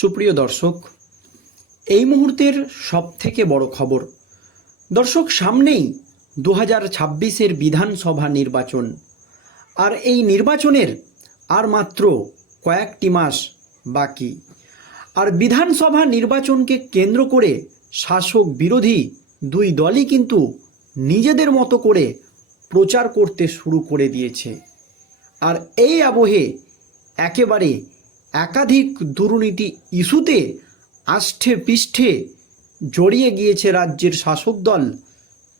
সুপ্রিয় দর্শক, এই মুহূর্তের সব থেকে বড় খবর, দর্শক সামনেই দু হাজার ছাব্বিশের বিধানসভা নির্বাচন। আর এই নির্বাচনের আর মাত্র কয়েকটি মাস বাকি। আর বিধানসভা নির্বাচনকে কেন্দ্র করে শাসক বিরোধী দুই দলই কিন্তু নিজেদের মতো করে প্রচার করতে শুরু করে দিয়েছে। আর এই আবহে একেবারে একাধিক দুর্নীতি ইস্যুতে আষ্ঠে পৃষ্ঠে জড়িয়ে গিয়েছে রাজ্যের শাসক দল,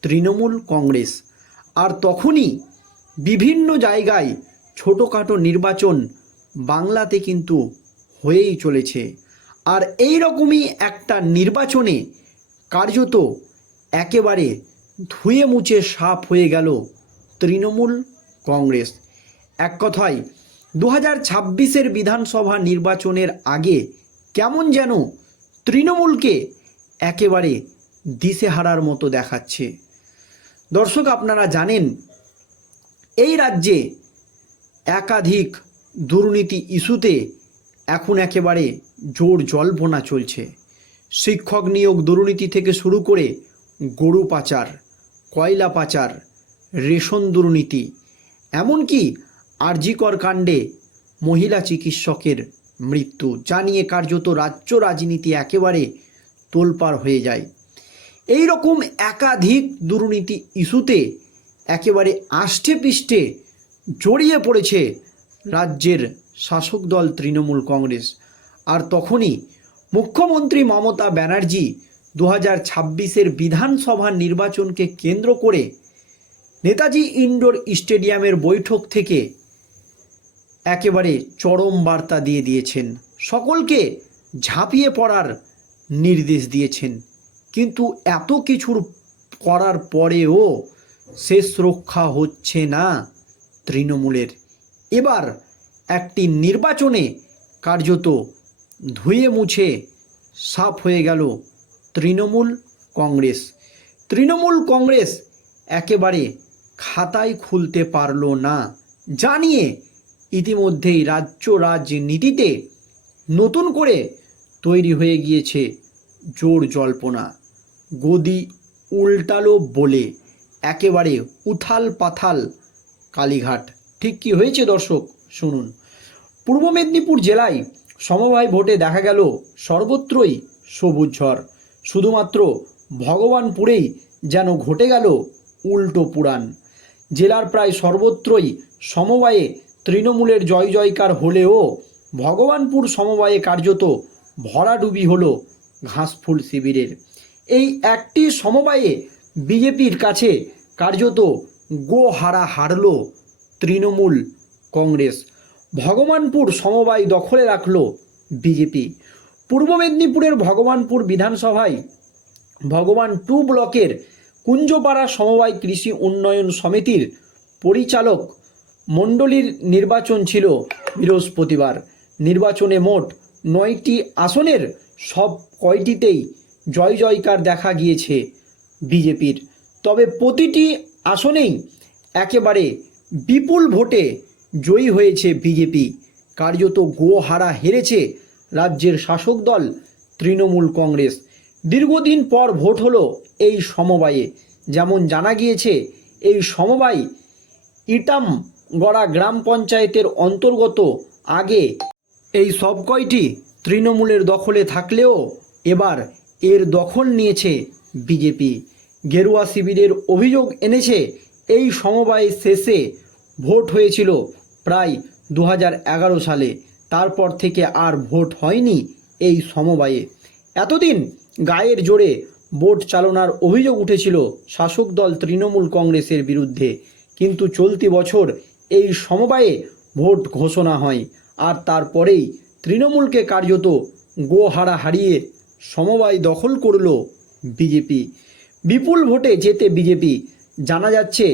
তৃণমূল কংগ্রেস। আর তখনই বিভিন্ন জায়গায় ছোটোখাটো নির্বাচন বাংলাতে কিন্তু হয়েই চলেছে। আর এই রকমই একটা নির্বাচনে কার্যত একেবারে ধুয়ে মুছে সাফ হয়ে গেল তৃণমূল কংগ্রেস। এক কথায় দু হাজার ছাব্বিশের বিধানসভা নির্বাচনের আগে কেমন যেন তৃণমূলকে একেবারে দিশেহারার মতো দেখাচ্ছে। দর্শক, আপনারা জানেন, এই রাজ্যে একাধিক দুর্নীতি ইস্যুতে এখন একেবারে জোর জল্পনা চলছে। শিক্ষক নিয়োগ দুর্নীতি থেকে শুরু করে গরু পাচার, কয়লা পাচার, রেশন দুর্নীতি, এমনকি আরজিকর কাণ্ডে মহিলা চিকিৎসকের মৃত্যু। যা নিয়ে কার্যত রাজ্য রাজনীতি একেবারে তোলপাড় হয়ে যায়। এই রকম একাধিক দুর্নীতি ইস্যুতে একেবারে আষ্টে পৃষ্ঠে জড়িয়ে পড়েছে রাজ্যের শাসক দল তৃণমূল কংগ্রেস। আর তখনই মুখ্যমন্ত্রী মমতা ব্যানার্জি দু হাজার ছাব্বিশের বিধানসভা নির্বাচনকে কেন্দ্র করে নেতাজি ইনডোর স্টেডিয়ামের বৈঠক থেকে একেবারে চরম বার্তা দিয়ে দিয়েছেন। সকলকে ঝাঁপিয়ে পড়ার নির্দেশ দিয়েছেন। কিন্তু এত কিছুর করার পরেও শেষ রক্ষা হচ্ছে না তৃণমূলের। এবার একটি নির্বাচনে কার্যত ধুয়ে মুছে সাফ হয়ে গেল তৃণমূল কংগ্রেস। তৃণমূল কংগ্রেস একেবারে খাতায় খুলতে পারল না। জানিয়ে ইতিমধ্যেই রাজ্য রাজনীতিতে নতুন করে তৈরি হয়ে গিয়েছে জোর জল্পনা। গদি উল্টালো বলে, একেবারে উথাল পাথাল কালীঘাট। ঠিক কি হয়েছে দর্শক, শুনুন। পূর্ব মেদিনীপুর জেলায় সমবায় ভোটে দেখা গেল সর্বত্রই সবুজ ঝড়। শুধুমাত্র ভগবানপুরেই যেন ঘটে গেল উল্টো পুরাণ। জেলার প্রায় সর্বত্রই সমবায়ে তৃণমূলের জয় জয়কার হলেও ভগবানপুর সমবায়ে কার্যত ভরাডুবি হল ঘাসফুল শিবিরের। এই একটি সমবায়ে বিজেপির কাছে কার্যত গো হারা হারল তৃণমূল কংগ্রেস। ভগবানপুর সমবায় দখলে রাখল বিজেপি। পূর্ব মেদিনীপুরের ভগবানপুর বিধানসভায় ভগবান টু ব্লকের কুঞ্জপাড়া সমবায় কৃষি উন্নয়ন সমিতির পরিচালক মণ্ডলীর নির্বাচন ছিল বৃহস্পতিবার। নির্বাচনে মোট নয়টি আসনের সব কয়টিতেই জয় জয়কার দেখা গিয়েছে বিজেপির। তবে প্রতিটি আসনেই একেবারে বিপুল ভোটে জয়ী হয়েছে বিজেপি। কার্যত গোহারা হেরেছে রাজ্যের শাসক দল তৃণমূল কংগ্রেস। দীর্ঘদিন পর ভোট হলো এই সমবায়ে। যেমন জানা গিয়েছে, এই সমবায় ইটাম গড়া গ্রাম পঞ্চায়েতের অন্তর্গত আগে এই সব কয়টি তৃণমূলের দখলে থাকলেও এবার এর দখল নিয়েছে বিজেপি। গেরুয়া শিবিরের অভিযোগ এনেছে, এই সমবায় শেষে ভোট হয়েছিল প্রায় দু হাজার এগারো সালে। তারপর থেকে আর ভোট হয়নি এই সমবায়ে। এতদিন গায়ের জোরে ভোট চালনার অভিযোগ উঠেছিল শাসক দল তৃণমূল কংগ্রেসের বিরুদ্ধে। কিন্তু চলতি বছর এই সমবায়ে ভোট ঘোষণা হয় আর তারপরেই তৃণমূলকে কার্যত গোহারা হারিয়ে সমবায় দখল করল বিজেপি। বিপুল ভোটে জেতে বিজেপি। জানা যাচ্ছে,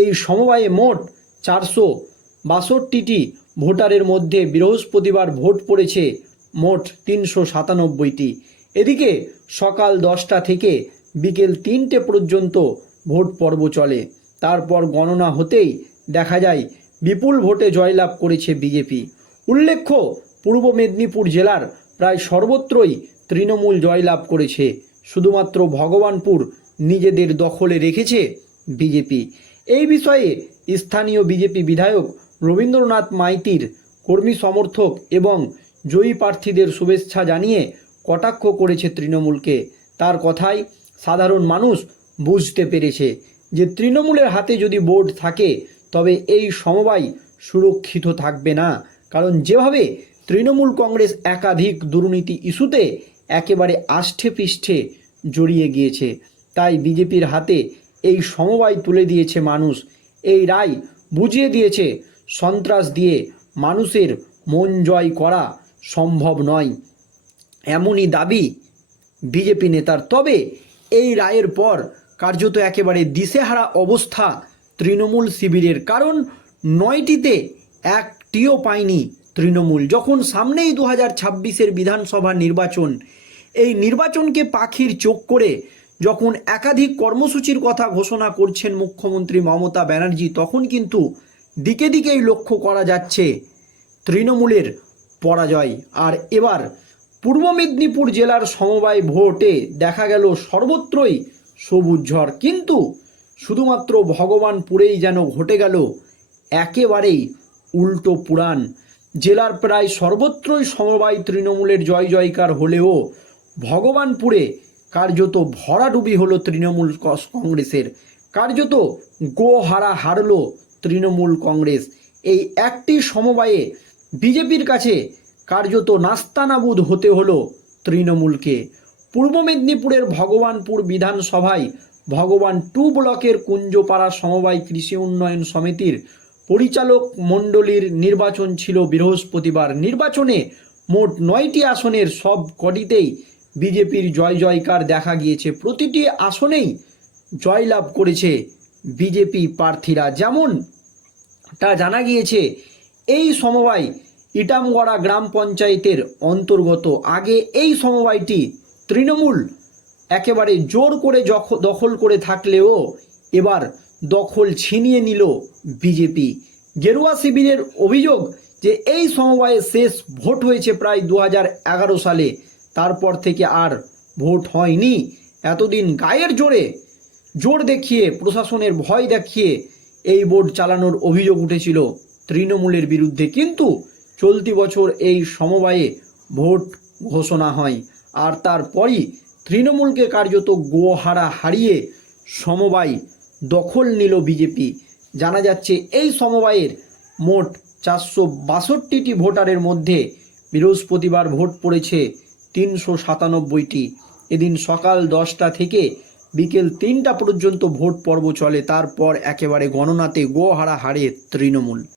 এই সমবায়ে মোট চারশো বাষট্টিটি ভোটারের মধ্যে বৃহস্পতিবার ভোট পড়েছে মোট তিনশো সাতানব্বইটি। এদিকে সকাল দশটা থেকে বিকেল তিনটে পর্যন্ত ভোট পর্ব চলে। তারপর গণনা হতেই দেখা যায় বিপুল ভোটে জয়লাভ করেছে বিজেপি। উল্লেখ্য, পূর্ব মেদিনীপুর জেলার প্রায় সর্বত্রই তৃণমূল জয়লাভ করেছে। শুধুমাত্র ভগবানপুর নিজেদের দখলে রেখেছে বিজেপি। এই বিষয়ে স্থানীয় বিজেপি বিধায়ক রবীন্দ্রনাথ মাইতির কর্মী সমর্থক এবং জয়ী প্রার্থীদের শুভেচ্ছা জানিয়ে কটাক্ষ করেছে তৃণমূলকে। তার কথায় সাধারণ মানুষ বুঝতে পেরেছে যে তৃণমূলের হাতে যদি বোর্ড থাকে তবে এই সমবায় সুরক্ষিত থাকবে না। কারণ যেভাবে তৃণমূল কংগ্রেস একাধিক দুর্নীতি ইস্যুতে একেবারে আষ্ঠে পৃষ্ঠে জড়িয়ে গিয়েছে, তাই বিজেপির হাতে এই সমবায় তুলে দিয়েছে মানুষ। এই রায় বুঝিয়ে দিয়েছে, সন্ত্রাস দিয়ে মানুষের মন জয় করা সম্ভব নয়। এমনই দাবি বিজেপি নেতার। তবে এই রায়ের পর কার্যত একেবারে দিশেহারা অবস্থা তৃণমূল শিবিরের, কারণ নয়টিতে একটিও পায়নি তৃণমূল। যখন সামনেই দু হাজার ছাব্বিশের বিধানসভা নির্বাচন, এই নির্বাচনকে পাখির চোখ করে যখন একাধিক কর্মসূচির কথা ঘোষণা করছেন মুখ্যমন্ত্রী মমতা ব্যানার্জি, তখন কিন্তু দিকে দিকেই লক্ষ্য করা যাচ্ছে তৃণমূলের পরাজয়। আর এবার পূর্ব মেদিনীপুর জেলার সমবায় ভোটে দেখা গেল সর্বত্রই সবুজ ঝড়। কিন্তু শুধুমাত্র ভগবানপুরেই যেন ঘটে গেল একেবারেই উল্টো পুরাণ। জেলার প্রায় সর্বত্রই সমবায় তৃণমূলের জয় জয়কার হলেও ভগবানপুরে কার্যত ভরাডুবি হলো তৃণমূল কংগ্রেসের। কার্যত গো হারা হারলো তৃণমূল কংগ্রেস। এই একটি সমবায়ে বিজেপির কাছে কার্যত নাস্তানাবুদ হতে হলো তৃণমূলকে। পূর্ব মেদিনীপুরের ভগবানপুর বিধানসভায় ভগবান টু ব্লকের কুঞ্জপাড়া সমবায় কৃষি উন্নয়ন সমিতির পরিচালক মণ্ডলীর নির্বাচন ছিল বৃহস্পতিবার। নির্বাচনে মোট নয়টি আসনের সব কটিতেই বিজেপির জয় জয়কার দেখা গিয়েছে। প্রতিটি আসনেই জয়লাভ করেছে বিজেপি প্রার্থীরা। যেমন তা জানা গিয়েছে, এই সমবায় ইটামগড়া গ্রাম পঞ্চায়েতের অন্তর্গত। আগে এই সমবায়টি তৃণমূল একেবারে জোর করে দখল করে থাকলেও এবার দখল ছিনিয়ে নিল বিজেপি। গেরুয়া শিবিরের অভিযোগ যে এই সমবায়ে শেষ ভোট হয়েছে প্রায় দু সালে, তারপর থেকে আর ভোট হয়নি। এতদিন গায়ের জোরে জোর দেখিয়ে, প্রশাসনের ভয় দেখিয়ে এই বোর্ড চালানোর অভিযোগ উঠেছিল তৃণমূলের বিরুদ্ধে। কিন্তু চলতি বছর এই সমবায়ে ভোট ঘোষণা হয়। আর তারপরই তৃণমূলকে কার্যত গোহারা হারিয়ে সমবায় দখল নিল বিজেপি। জানা যাচ্ছে, এই সমবায়ের মোট চারশো বাষট্টিটি ভোটারের মধ্যে বৃহস্পতিবার ভোট পড়েছে তিনশো সাতানব্বইটি। এদিন সকাল দশটা থেকে বিকেল তিনটা পর্যন্ত ভোট পর্ব চলে, তারপর একেবারে গণনাতে গোহারা হারে তৃণমূল।